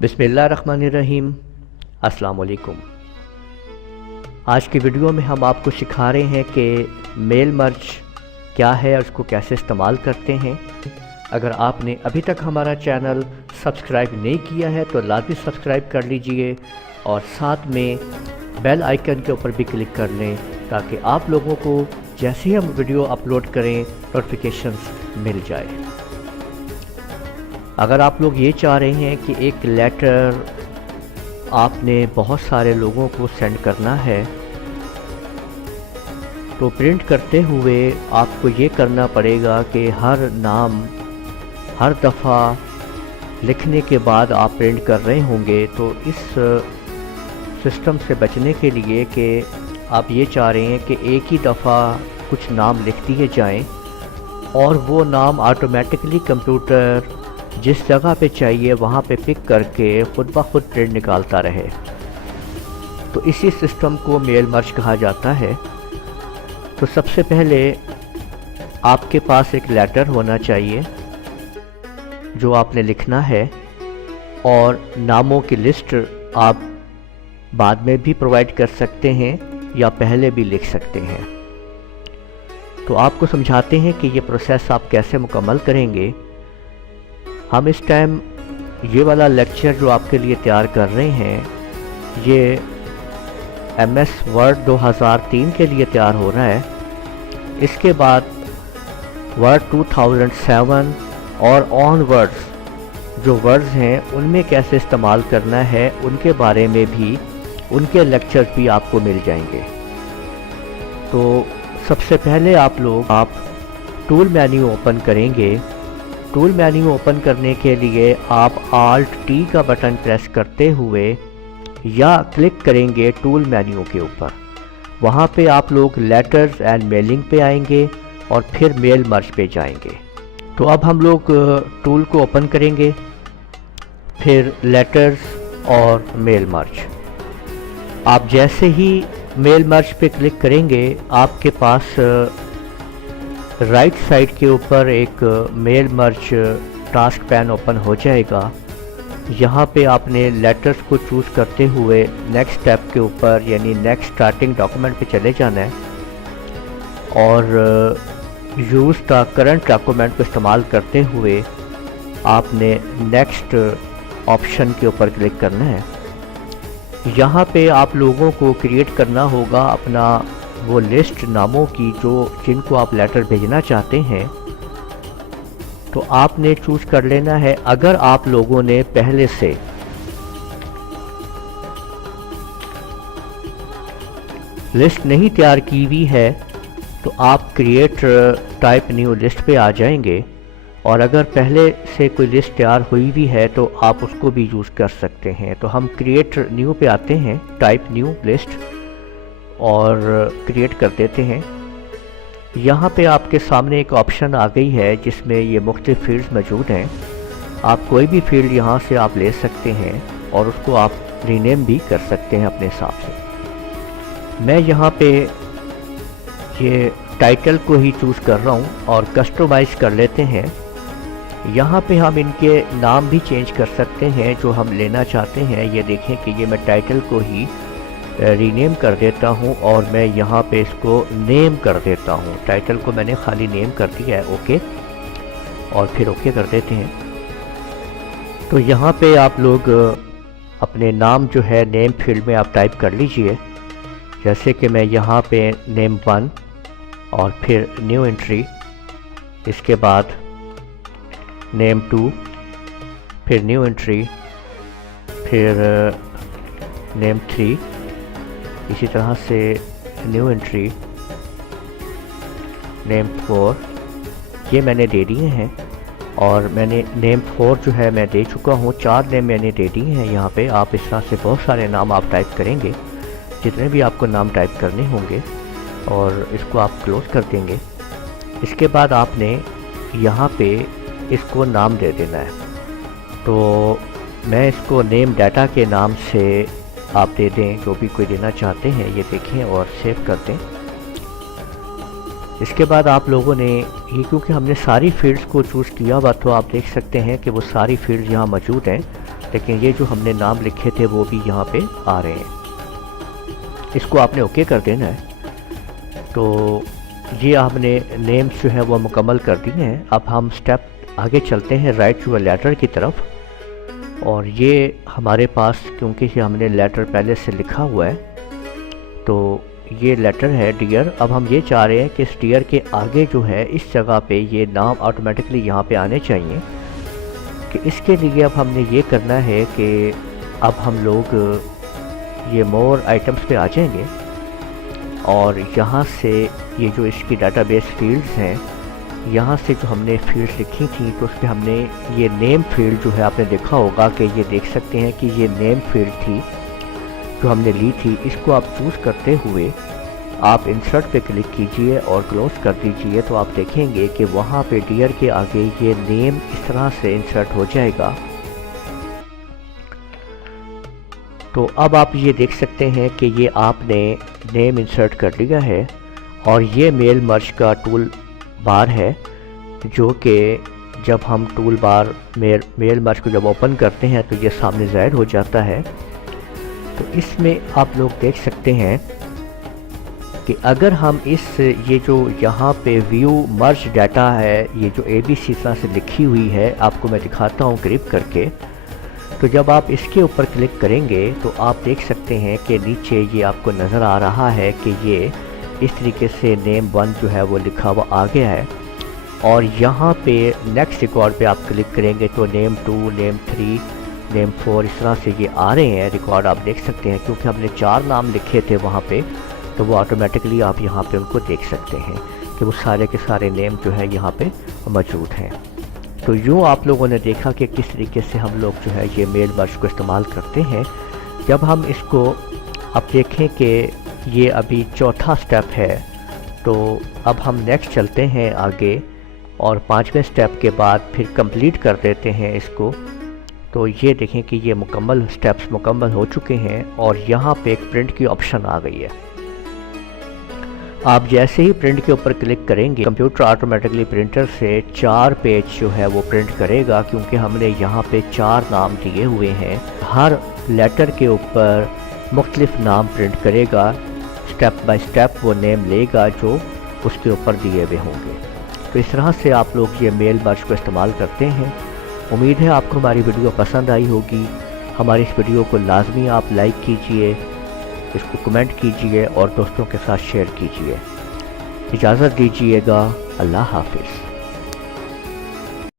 बिस्मिल्लाहिर्रहमानिर्रहीम। अस्सलाम वालेकुम। आज की वीडियो में हम आपको सिखा रहे हैं कि मेल मर्ज क्या है और उसको कैसे इस्तेमाल करते हैं। अगर आपने अभी तक हमारा चैनल सब्सक्राइब नहीं किया है तो लाजमी सब्सक्राइब कर लीजिए और साथ में बेल आइकन के ऊपर भी क्लिक कर लें ताकि आप लोगों को जैसे ही हम वीडियो अपलोड करें नोटिफिकेशंस मिल जाए। अगर आप लोग ये चाह रहे हैं कि एक लेटर आपने बहुत सारे लोगों को सेंड करना है तो प्रिंट करते हुए आपको ये करना पड़ेगा कि हर नाम हर दफ़ा लिखने के बाद आप प्रिंट कर रहे होंगे। तो इस सिस्टम से बचने के लिए कि आप ये चाह रहे हैं कि एक ही दफ़ा कुछ नाम लिख दिए जाएं और वो नाम ऑटोमेटिकली कंप्यूटर जिस जगह पे चाहिए वहाँ पे पिक करके ख़ुद ब खुद प्रिंट निकालता रहे। तो इसी सिस्टम को मेल मर्ज कहा जाता है। तो सबसे पहले आपके पास एक लेटर होना चाहिए जो आपने लिखना है और नामों की लिस्ट आप बाद में भी प्रोवाइड कर सकते हैं या पहले भी लिख सकते हैं। तो आपको समझाते हैं कि ये प्रोसेस आप कैसे मुकम्मल करेंगे। हम इस टाइम ये वाला लेक्चर जो आपके लिए तैयार कर रहे हैं ये MS वर्ड 2003 के लिए तैयार हो रहा है। इसके बाद वर्ड 2007 और ऑन वर्ड्स जो वर्ड्स हैं उनमें कैसे इस्तेमाल करना है उनके बारे में भी उनके लेक्चर्स भी आपको मिल जाएंगे। तो सबसे पहले आप टूल मेन्यू ओपन करेंगे। टूल मेन्यू ओपन करने के लिए आप Alt T का बटन प्रेस करते हुए या क्लिक करेंगे टूल मेन्यू के ऊपर। वहाँ पे आप लोग लेटर्स एंड मेलिंग पे आएंगे और फिर मेल मर्ज पे जाएंगे। तो अब हम लोग टूल को ओपन करेंगे, फिर लेटर्स और मेल मर्ज। आप जैसे ही मेल मर्ज पे क्लिक करेंगे आपके पास राइट साइड के ऊपर एक mail merge task pane open हो जाएगा। यहाँ पे आपने लेटर्स को चूज़ करते हुए नेक्स्ट स्टेप के ऊपर यानी नेक्स्ट स्टार्टिंग डॉक्यूमेंट पे चले जाना है और यूज़ द करंट डॉक्यूमेंट को इस्तेमाल करते हुए आपने नेक्स्ट ऑप्शन के ऊपर क्लिक करना है। यहाँ पे आप लोगों को क्रिएट करना होगा अपना वो लिस्ट नामों की जिनको आप लेटर भेजना चाहते हैं। तो आपने चूज़ कर लेना है। अगर आप लोगों ने पहले से लिस्ट नहीं तैयार की हुई है तो आप क्रिएट टाइप न्यू लिस्ट पे आ जाएंगे और अगर पहले से कोई लिस्ट तैयार हुई भी है तो आप उसको भी यूज़ कर सकते हैं। तो हम क्रिएट न्यू पे आते हैं, टाइप न्यू लिस्ट और क्रिएट कर देते हैं। यहाँ पे आपके सामने एक ऑप्शन आ गई है जिसमें ये मुख्तलिफ फील्ड्स मौजूद हैं। आप कोई भी फील्ड यहाँ से आप ले सकते हैं और उसको आप रीनेम भी कर सकते हैं अपने हिसाब से। मैं यहाँ पे ये टाइटल को ही चूज़ कर रहा हूँ और कस्टमाइज़ कर लेते हैं। यहाँ पे हम इनके नाम भी चेंज कर सकते हैं जो हम लेना चाहते हैं। ये देखें कि ये मैं टाइटल को ही रीनेम कर देता हूँ और मैं यहाँ पे इसको नेम कर देता हूँ। टाइटल को मैंने खाली नेम कर दिया है, ओके, और फिर ओके कर देते हैं। तो यहाँ पे आप लोग अपने नाम जो है नेम फील्ड में आप टाइप कर लीजिए। जैसे कि मैं यहाँ पे नेम 1 और फिर न्यू एंट्री, इसके बाद नेम 2, फिर न्यू एंट्री, फिर नेम 3, इसी तरह से न्यू एंट्री, नेम 4 ये मैंने दे दिए हैं और मैंने नेम 4 जो है मैं दे चुका हूँ। 4 नेम मैंने दे दिए हैं। यहाँ पे आप इस तरह से बहुत सारे नाम आप टाइप करेंगे जितने भी आपको नाम टाइप करने होंगे और इसको आप क्लोज कर देंगे। इसके बाद आपने यहाँ पे इसको नाम दे देना है। तो मैं इसको नेम डाटा के नाम से आप दे दें, जो भी कोई देना चाहते हैं ये देखें और सेव कर दें। इसके बाद आप लोगों ने ये क्योंकि हमने सारी फील्ड्स को चूज़ किया हुआ तो आप देख सकते हैं कि वो सारी फील्ड्स यहाँ मौजूद हैं। لیکن یہ جو ہم نے نام لکھے تھے وہ بھی یہاں پہ آ رہے ہیں. اس کو آپ نے اوکے کر دینا ہے. تو یہ ہم نے نیمز جو ہے وہ مکمل کر دی ہیں. اب ہم سٹیپ آگے چلتے ہیں رائٹ ٹو اے لیٹر کی طرف. اور یہ ہمارے پاس کیونکہ یہ ہم نے لیٹر پہلے سے لکھا ہوا ہے تو یہ لیٹر ہے ڈیئر. اب ہم یہ چاہ رہے ہیں کہ اس ڈیئر کے آگے جو ہے اس جگہ پہ یہ نام آٹومیٹکلی یہاں پہ آنے چاہیے. کہ اس کے لیے اب ہم نے یہ کرنا ہے کہ اب ہم لوگ یہ مور آئٹمس پہ آ جائیں گے اور یہاں سے یہ جو اس کی ڈیٹا بیس فیلڈز ہیں یہاں سے جو ہم نے فیلڈز لکھی تھیں تو اس پہ ہم نے یہ نیم فیلڈ جو ہے آپ نے دیکھا ہوگا کہ یہ دیکھ سکتے ہیں کہ یہ نیم فیلڈ تھی جو ہم نے لی تھی. اس کو آپ چوز کرتے ہوئے آپ انسرٹ پہ کلک کیجئے اور کلوز کر دیجئے تو آپ دیکھیں گے کہ وہاں پہ ڈیئر کے آگے یہ نیم اس طرح سے انسرٹ ہو جائے گا. تو اب آپ یہ دیکھ سکتے ہیں کہ یہ آپ نے نیم انسرٹ کر لیا ہے. اور یہ میل مرج کا ٹول بار ہے جو کہ جب ہم ٹول بار میل مرج کو جب اوپن کرتے ہیں تو یہ سامنے ظاہر ہو جاتا ہے. تو اس میں آپ لوگ دیکھ سکتے ہیں کہ اگر ہم یہ جو یہاں پہ ویو مرج ڈیٹا ہے یہ جو اے بی سی طرح سے لکھی ہوئی ہے آپ کو میں دکھاتا ہوں گریپ کر کے. تو جب آپ اس کے اوپر کلک کریں گے تو آپ دیکھ سکتے ہیں کہ نیچے یہ آپ کو نظر آ رہا ہے کہ یہ اس طریقے سے نیم 1 جو ہے وہ لکھا ہوا آ گیا ہے. اور یہاں پہ نیکسٹ ریکارڈ پہ آپ کلک کریں گے تو نیم 2 نیم 3 نیم 4 اس طرح سے یہ آ رہے ہیں ریکارڈ. آپ دیکھ سکتے ہیں کیونکہ ہم نے 4 نام لکھے تھے وہاں پہ تو وہ آٹومیٹکلی آپ یہاں پہ ان کو دیکھ سکتے ہیں کہ وہ سارے کے سارے نیم جو ہے یہاں پہ موجود ہیں. تو یوں آپ لوگوں نے دیکھا کہ کس طریقے سے ہم لوگ جو ہے یہ میل مرج کو استعمال کرتے ہیں. جب ہم اس کو اب دیکھیں کہ یہ ابھی چوتھا سٹیپ ہے تو اب ہم نیکسٹ چلتے ہیں آگے اور 5ویں سٹیپ کے بعد پھر کمپلیٹ کر دیتے ہیں اس کو. تو یہ دیکھیں کہ یہ مکمل سٹیپس مکمل ہو چکے ہیں اور یہاں پہ ایک پرنٹ کی آپشن آ گئی ہے. آپ جیسے ہی پرنٹ کے اوپر کلک کریں گے کمپیوٹر آٹومیٹکلی پرنٹر سے 4 پیج جو ہے وہ پرنٹ کرے گا کیونکہ ہم نے یہاں پہ 4 نام دیے ہوئے ہیں. ہر لیٹر کے اوپر مختلف نام پرنٹ کرے گا. سٹیپ بائی سٹیپ وہ نیم لے گا جو اس کے اوپر دیے ہوئے ہوں گے. تو اس طرح سے آپ لوگ یہ میل مرج کو استعمال کرتے ہیں. امید ہے آپ کو ہماری ویڈیو پسند آئی ہوگی. ہماری اس ویڈیو کو لازمی آپ لائک کیجئے, اس کو کمنٹ کیجئے اور دوستوں کے ساتھ شیئر کیجئے. اجازت دیجئے گا. اللہ حافظ.